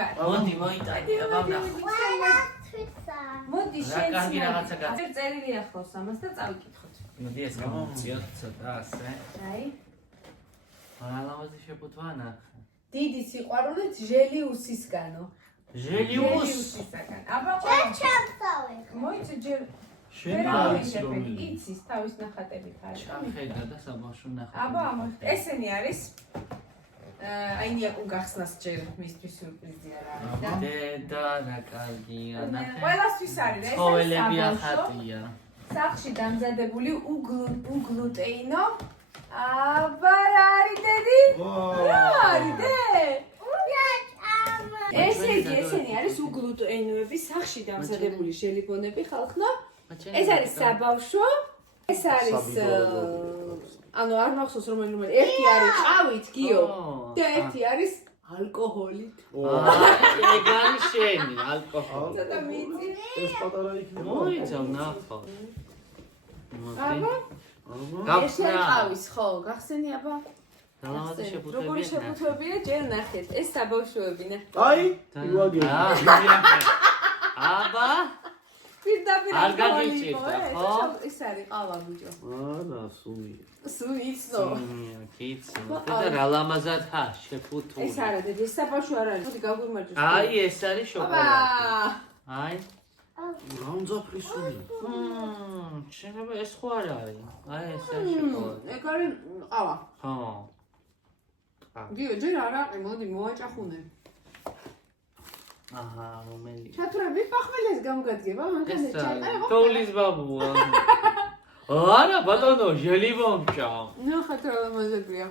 ხარ. მოდი მოიტანე, მოდი შენ წერილი ახლავს ამას და წავიკითხოთ. მოდი ეს გამოვწიოთ ცოტა ასე. აი. ალავაზი შეფუთვანა. დიდი სიყვარულით ჟელიუსისგანო. ჟელიუსისგან. აბა მოიცი ჯერ შენ არის იცის თავის ნახატებით არის. ჩახედა და საბავშვო ნახატი. აბა ესენი არის აი ნიაკუ გახსნას ჯერ მისთვის სიურპრიზი არა არის და დედა რა კარგია ნახე. ყველასთვის არის ეს ცხოველები ახატია. სახში დამზადებული უგლუტეინო. აბა რა არის დედი? რა არის დე? ესენი არის უგლუტეინოები სახში დამზადებული ჟელიბონები ხალხო. ეს არის საბავშვო. ეს არის ანუ არ მახსოვს რომელი ერთი არის ყავით გიო და ერთი არის ალკოჰოლით. ეგ არის შენი ალკოჰოლი. ცოტა მიწი. ეს პატარა იქნება. მოიცავ ნახო. აბა გახსნა. ეს ყავის ხო გახსენი აბა. ალავაზი შეფუთვებია. როგორი შეფუთვებია ჯერ ნახეთ ეს საბავშვოები ნახე. აი ივაგე. აბა პირდაპირ არ გაგიჭირდა ხო? ეს არის ყავა ბიჭო. არა სული. სულ იცო. კიცო. და რა ლამაზადა შეფუთული. ეს არა დედი ეს საბავშვო არ არის. მოდი გაგვიმარჯოს. აი ეს არის შოკოლადი. აი გამძაფრი სული. შეიძლება ეს ხო არ არის. აი ეს არის შოკოლადი. ეგ არის ყავა. ხო. გიო ჯერ არ აყი მოდი მოაჭახუნე. აჰა მომელი. ჩათურები პახმელეს გამგადგება მანქანზე ჩაიყარა. თოვლის ბაბუა. არა ბატონო ჟელიბონჭა. ნახეთ რა ლამაზებია.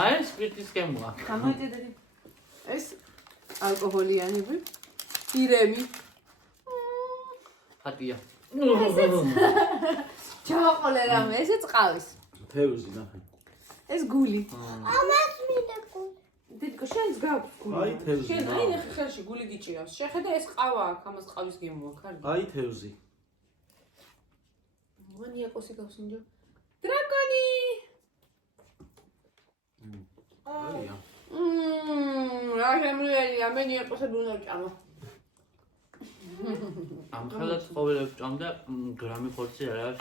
აი სპირტის გემოა. გამოდიდი. ეს ალკოჰოლიანები. ირემი. ხატია. ჩააყოლე რამე ესეც ყავის. თევზი ნახე. ეს გული. ამას მინდა გული. დედკო შენს გაქვს გული. აი თევზი. შენ აი ნახე ხელში გული გიჭირავს. შეხედა ეს ყავა აქ ამას ყავის გემოა კარგი. აი თევზი. მანიაკოსი გავსინჯო. დრაკონი. აია. რა შემიძლია მენიაკოსები უნდა ჭამო. ამ ხელად ცხოველებს ჭამდა გრამი ხორცი არ არის.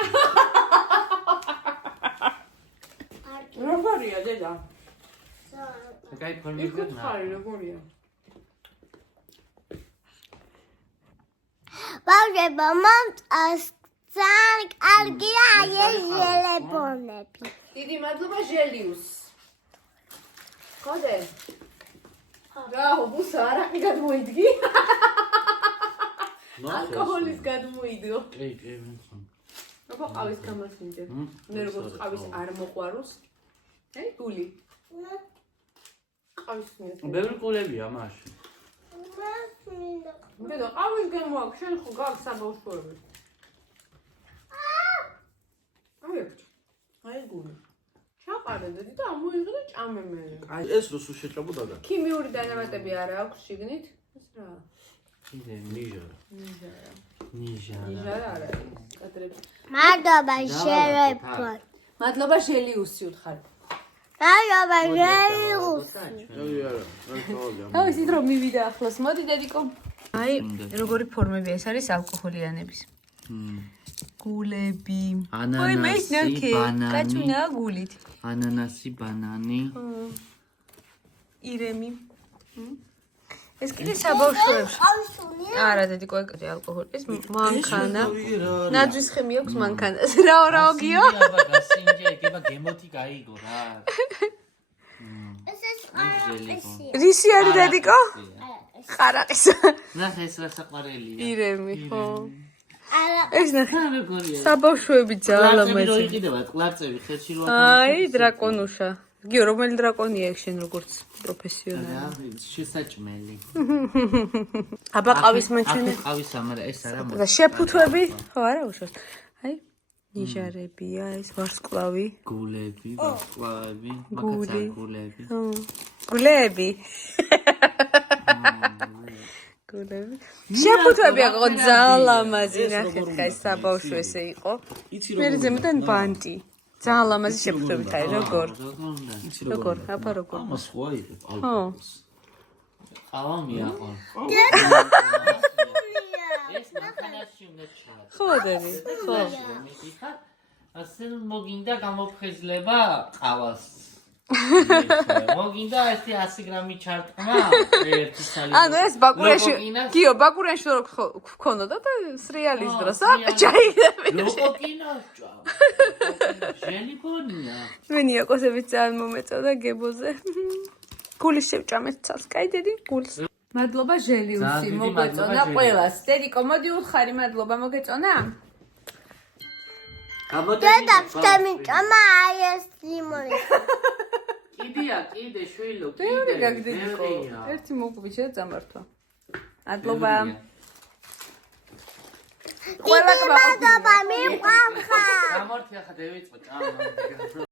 როგორია დედა? კაი ფორმით იქ ხარი როგორია? ბავშვებო მომწონს ძალიან კარგია აი ეს ჟელიბონები. დიდი მადლობა ჟელიუს. ხოდე? რა ბუსა არაყი გადმოიდგი? ალკოჰოლის გადმოიდგო. კი ვინცო. აბა ყავის გამასინჯე. მე როგორც ყავის არ მოყვაროს. აი გული. ყავის მიეს. ბევრი კულებია მაშინ. ამას მინდა. დედა ყავის გემოაქვს შენ ხო გაქვს საბავშვოები. აი გული. ჩაყარე დედი და ამოიღე და ჭამე მე. აი ეს რო სულ შეჭამოდა და. ქიმიური დანამატები არ აქვს შიგნით? ეს რა? კიდე ნიჟარა. ნიჟარა არა ის კადრები. მადლობა ჟელიბონ. მადლობა ჟელიუსი უთხარ. მადლობა ჟელიუს. აი არა, რა თქმა თავის ის რომ მივიდა ახლოს. მოდი დედიკო. აი როგორი ფორმებია ეს არის ალკოჰოლიანების. გულები. ანანასი, ბანანი. კაჭუნა გულით. ანანასი, ბანანი. ირემი. ეს კიდე საბავშვოებში. ყავისუნია. არა დედიკო ეგრე ალკოჰოლი. ეს მანქანა. ნაძვის ხემი აქვს მანქანას. რაო გიო? აბა გასინჯე, ეკება გემოთი გაიგო რა. ეს ეს ყარაყისია. რისი არის დედიკო? ყარაყის. ნახე ეს რა საყვარელია. ირემი, ხო. არა. ეს ნახე. რა როგორია? საბავშვოები ძალიან კლარწები რო ლამაზი. იყიდება, კლარწები ხელში რო აი, დრაკონუშა. გიო, რომელი დრაკონია ეგ შენ როგორც პროფესიონალი? რა შესაჭმელი. აბა ყავის მაჩვენე. ყავის ამარა ეს არა და შეფუთვები? ხო, არა უშავს. აი, ნიჟარებია, ეს ვარსკვლავი. გულები, ვარსკვლავები, მაგაცა გულები. გულები. გულები. შეფუთვები აყო ძალიან ლამაზი, ნახეთ, კაი საბავშვო ესე იყო. მე ზემოდან ბანტი. ძალიან ლამაზი შეფუთებით არის, როგორ? უნდა? როგორ? აბა როგორ? ამას ხო აიღებ ხო. ალბათ. ყავა მიაყოლ. ეს მანქანაში უნდა ჩავა. ხო დები, ხო. მიხარ ასე მოგინდა გამოფხიზლება ყავას. მოგინდა ესე 100 გრამი ჩარტყმა ერთი სალი. ანუ ეს ბაკურიაში, გიო, ბაკურიაში რო გქონოდა და სრიალის დროს, ჩაიგდები. ლოკოკინოშა. ჟელიფონია. მენია ყოსებით ძალიან მომეწოდა გებოზე. გულის შევჭამეთ ცალს, კაი დედი, გულს. მადლობა ჟელიუსი, მოგეწონა ყველას. დედი, კომოდი უხარი, მადლობა, მოგეწონა? დედა ფტემიჭამა აი ეს ლიმონი. კიდია, კიდე შვილო, ბევრი კიდე. გაგდედიკო. ერთი მოგვიჩა დამართვა. მადლობა. ყველა მადლობა მიყვარხარ. გამორთი ახლა დევიწყო, ჭამა.